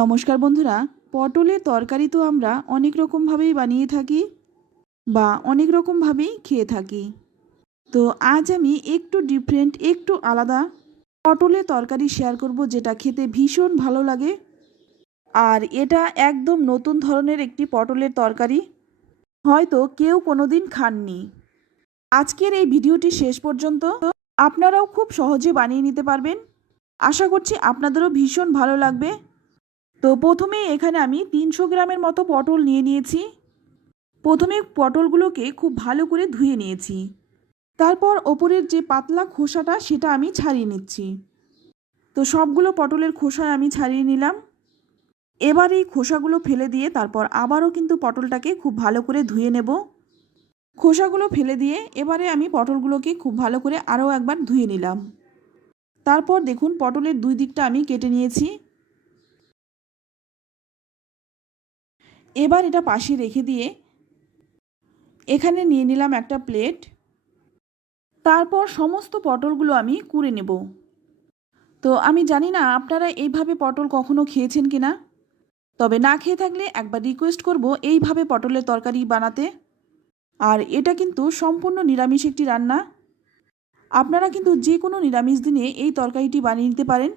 নমস্কার বন্ধুরা, পটলের তরকারি তো আমরা অনেক রকমভাবেই বানিয়ে থাকি বা অনেক রকমভাবেই খেয়ে থাকি। তো আজ আমি একটু ডিফারেন্ট, একটু আলাদা পটলের তরকারি শেয়ার করব, যেটা খেতে ভীষণ ভালো লাগে। আর এটা একদম নতুন ধরনের একটি পটলের তরকারি, হয়তো কেউ কোনোদিন খাননি। আজকের এই ভিডিওটি শেষ পর্যন্ত আপনারাও খুব সহজে বানিয়ে নিতে পারবেন। আশা করছি আপনাদেরও ভীষণ ভালো লাগবে। তো প্রথমে এখানে আমি 300 গ্রামের মতো পটল নিয়ে নিয়েছি। প্রথমে পটলগুলোকে খুব ভালো করে ধুয়ে নিয়েছি। তারপর ওপরের যে পাতলা খোসাটা সেটা আমি ছাড়িয়ে নিচ্ছি। তো সবগুলো পটলের খোসায় আমি ছাড়িয়ে নিলাম। এবার এই খোসাগুলো ফেলে দিয়ে তারপর আবারও কিন্তু পটলটাকে খুব ভালো করে ধুয়ে নেব। খোসাগুলো ফেলে দিয়ে এবারে আমি পটলগুলোকে খুব ভালো করে আরও একবার ধুয়ে নিলাম। তারপর দেখুন পটলের দুই দিকটা আমি কেটে নিয়েছি। এবার এটা পাশে রেখে দিয়ে এখানে নিয়ে নিলাম একটা প্লেট। তারপর সমস্ত পটলগুলো আমি কুড়ে নেব। তো আমি জানি না আপনারা এইভাবে পটল কখনো খেয়েছেন কিনা, তবে না খেয়ে থাকলে একবার রিকোয়েস্ট করব এইভাবে পটলের তরকারি বানাতে। আর এটা কিন্তু সম্পূর্ণ নিরামিষ একটি রান্না। আপনারা কিন্তু যে কোনো নিরামিষ দিনে এই তরকারিটি বানিয়ে নিতে পারেন।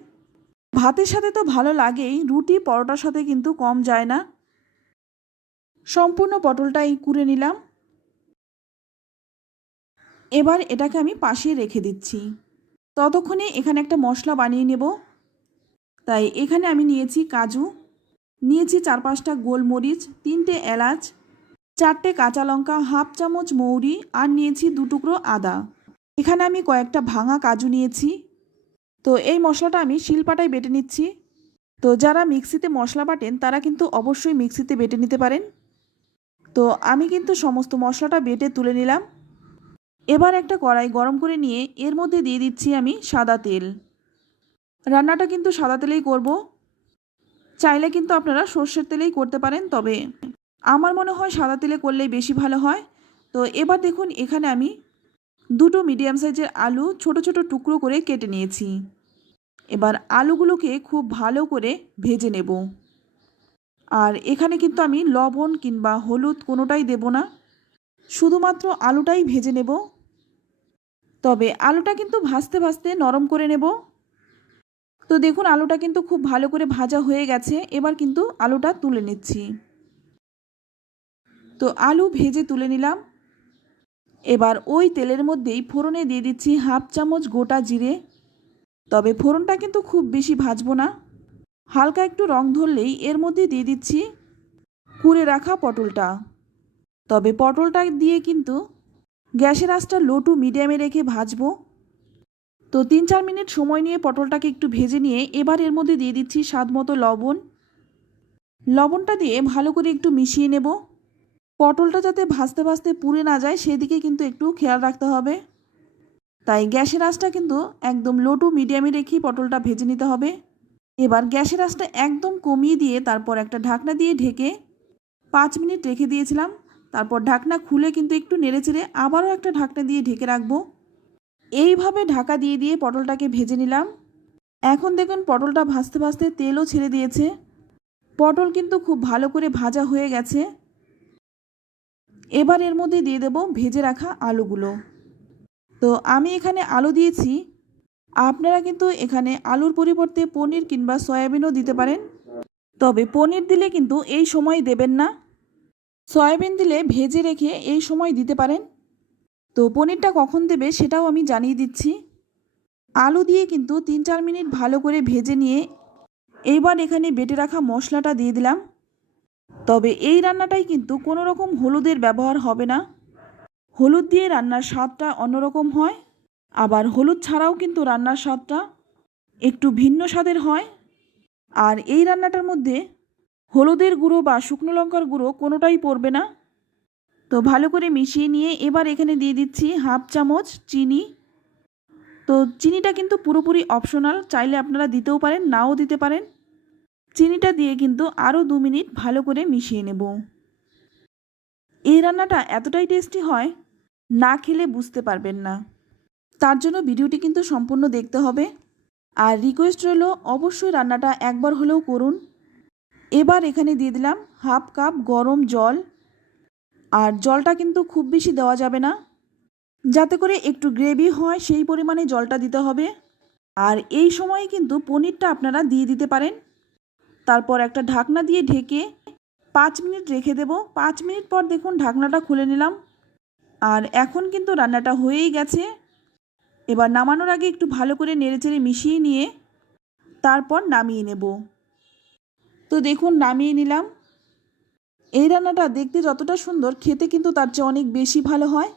ভাতের সাথে তো ভালো লাগেই, রুটি পরোটার সাথে কিন্তু কম যায় না। সম্পূর্ণ পটলটাই কুড়ে নিলাম। এবার এটাকে আমি পাশে রেখে দিচ্ছি। ততক্ষণে এখানে একটা মশলা বানিয়ে নেব। তাই এখানে আমি নিয়েছি কাজু, নিয়েছি 4-5টা গোলমরিচ, 3টে এলাচ, 4টে কাঁচা লঙ্কা, হাফ চামচ মৌরি, আর নিয়েছি 2 টুকরো আদা। এখানে আমি কয়েকটা ভাঙা কাজু নিয়েছি। তো এই মশলাটা আমি শিলপাটায় বেটে নিচ্ছি। তো যারা মিক্সিতে মশলা বাটেন তারা কিন্তু অবশ্যই মিক্সিতে বেটে নিতে পারেন। তো আমি কিন্তু সমস্ত মশলাটা বেটে তুলে নিলাম। এবার একটা কড়াই গরম করে নিয়ে এর মধ্যে দিয়ে দিচ্ছি আমি সাদা তেল। রান্নাটা কিন্তু সাদা তেলেই করব। চাইলে কিন্তু আপনারা সর্ষের তেলেই করতে পারেন, তবে আমার মনে হয় সাদা তেলে করলেই বেশি ভালো হয়। তো এবার দেখুন এখানে আমি 2টো মিডিয়াম সাইজের আলু ছোট ছোট টুকরো করে কেটে নিয়েছি। এবার আলুগুলোকে খুব ভালো করে ভেজে নেব। আর এখানে কিন্তু আমি লবণ কিংবা হলুদ কোনোটাই দেব না, শুধুমাত্র আলুটাই ভেজে নেব। তবে আলুটা কিন্তু ভাজতে ভাজতে নরম করে নেব। তো দেখুন আলুটা কিন্তু খুব ভালো করে ভাজা হয়ে গেছে। এবার কিন্তু আলুটা তুলে নিচ্ছি। তো আলু ভেজে তুলে নিলাম। এবার ওই তেলের মধ্যেই ফোড়নে দিয়ে দিচ্ছি হাফ চামচ গোটা জিরে। তবে ফোড়নটা কিন্তু খুব বেশি ভাজবো না, হালকা একটু রং ধরলেই এর মধ্যে দিয়ে দিচ্ছি কুড়ে রাখা পটলটা। তবে পটলটা দিয়ে কিন্তু গ্যাসের আঁচটা লো টু মিডিয়ামে রেখে ভাজবো। তো 3-4 মিনিট সময় নিয়ে পটলটাকে একটু ভেজে নিয়ে এবার এর মধ্যে দিয়ে দিচ্ছি স্বাদ মতো লবণ। লবণটা দিয়ে ভালো করে একটু মিশিয়ে নেব। পটলটা যাতে ভাজতে ভাজতে পুড়ে না যায় সেদিকে কিন্তু একটু খেয়াল রাখতে হবে। তাই গ্যাসের আঁচটা কিন্তু একদম লো টু মিডিয়ামে রেখেই পটলটা ভেজে নিতে হবে। এবার গ্যাসের আঁচটা একদম কমিয়ে দিয়ে তারপর একটা ঢাকনা দিয়ে ঢেকে 5 মিনিট রেখে দিয়েছিলাম। তারপর ঢাকনা খুলে কিন্তু একটু নেড়েচেড়ে আবারও একটা ঢাকনা দিয়ে ঢেকে রাখবো। এইভাবে ঢাকা দিয়ে দিয়ে পটলটাকে ভেজে নিলাম। এখন দেখুন পটলটা ভাজতে ভাজতে তেলও ছেড়ে দিয়েছে। পটল কিন্তু খুব ভালো করে ভাজা হয়ে গেছে। এবার এর মধ্যে দিয়ে দেব ভেজে রাখা আলুগুলো। তো আমি এখানে আলু দিয়েছি। আপনারা কিন্তু এখানে আলুর পরিবর্তে পনির কিংবা সয়াবিনও দিতে পারেন। তবে পনির দিলে কিন্তু এই সময় দেবেন না, সয়াবিন দিলে ভেজে রেখে এই সময় দিতে পারেন। তো পনিরটা কখন দেবে সেটাও আমি জানিয়ে দিচ্ছি। আলু দিয়ে কিন্তু 3-4 মিনিট ভালো করে ভেজে নিয়ে এইবার এখানে বেটে রাখা মশলাটা দিয়ে দিলাম। তবে এই রান্নাটাই কিন্তু কোনো রকম হলুদের ব্যবহার হবে না। হলুদ দিয়ে রান্নার স্বাদটা অন্যরকম হয়, আবার হলুদ ছাড়াও কিন্তু রান্নার স্বাদটা একটু ভিন্ন স্বাদের হয়। আর এই রান্নাটার মধ্যে হলুদের গুঁড়ো বা শুকনো লঙ্কার গুঁড়ো কোনোটাই পড়বে না। তো ভালো করে মিশিয়ে নিয়ে এবার এখানে দিয়ে দিচ্ছি হাফ চামচ চিনি। তো চিনিটা কিন্তু পুরোপুরি অপশনাল, চাইলে আপনারা দিতেও পারেন নাও দিতে পারেন। চিনিটা দিয়ে কিন্তু আরও 2 মিনিট ভালো করে মিশিয়ে নেব। এই রান্নাটা এতটাই টেস্টি হয়, না খেলে বুঝতে পারবেন না। তার জন্য ভিডিওটি কিন্তু সম্পূর্ণ দেখতে হবে। আর রিকোয়েস্ট রইল অবশ্যই রান্নাটা একবার হলেও করুন। এবার এখানে দিয়ে দিলাম হাফ কাপ গরম জল। আর জলটা কিন্তু খুব বেশি দেওয়া যাবে না, যাতে করে একটু গ্রেভি হয় সেই পরিমাণে জলটা দিতে হবে। আর এই সময়ে কিন্তু পনিরটা আপনারা দিয়ে দিতে পারেন। তারপর একটা ঢাকনা দিয়ে ঢেকে 5 মিনিট রেখে দেব। 5 মিনিট পর দেখুন ঢাকনাটা খুলে নিলাম। আর এখন কিন্তু রান্নাটা হয়েই গেছে। এবার নামানোর আগে একটু ভালো করে নেড়েচেড়ে মিশিয়ে নিয়ে তারপর নামিয়ে নেব। তো দেখুন নামিয়ে নিলাম। এই রান্নাটা দেখতে যতটা সুন্দর, খেতে কিন্তু তার চেয়ে অনেক বেশি ভালো হয়।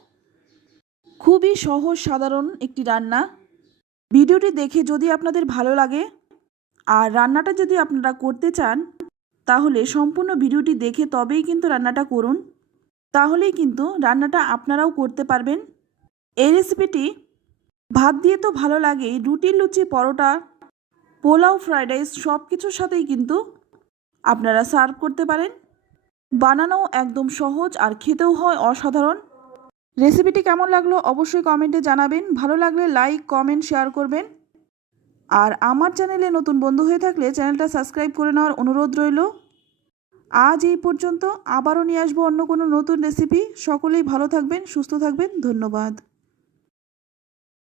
খুবই সহজ সাধারণ একটি রান্না। ভিডিওটি দেখে যদি আপনাদের ভালো লাগে আর রান্নাটা যদি আপনারা করতে চান, তাহলে সম্পূর্ণ ভিডিওটি দেখে তবেই কিন্তু রান্নাটা করুন। তাহলেই কিন্তু রান্নাটা আপনারাও করতে পারবেন। এই রেসিপিটি ভাত দিয়ে তো ভালো লাগেই, রুটি, লুচি, পরোটা, পোলাও, ফ্রাইড রাইস সব কিছুর সাথেই কিন্তু আপনারা সার্ভ করতে পারেন। বানানোও একদম সহজ আর খেতেও হয় অসাধারণ। রেসিপিটি কেমন লাগলো অবশ্যই কমেন্টে জানাবেন। ভালো লাগলে লাইক, কমেন্ট, শেয়ার করবেন। আর আমার চ্যানেলে নতুন বন্ধু হয়ে থাকলে চ্যানেলটা সাবস্ক্রাইব করে নেওয়ার অনুরোধ রইল। আজ এই পর্যন্ত, আবারও নিয়ে আসবো অন্য কোনো নতুন রেসিপি। সকলেই ভালো থাকবেন, সুস্থ থাকবেন। ধন্যবাদ।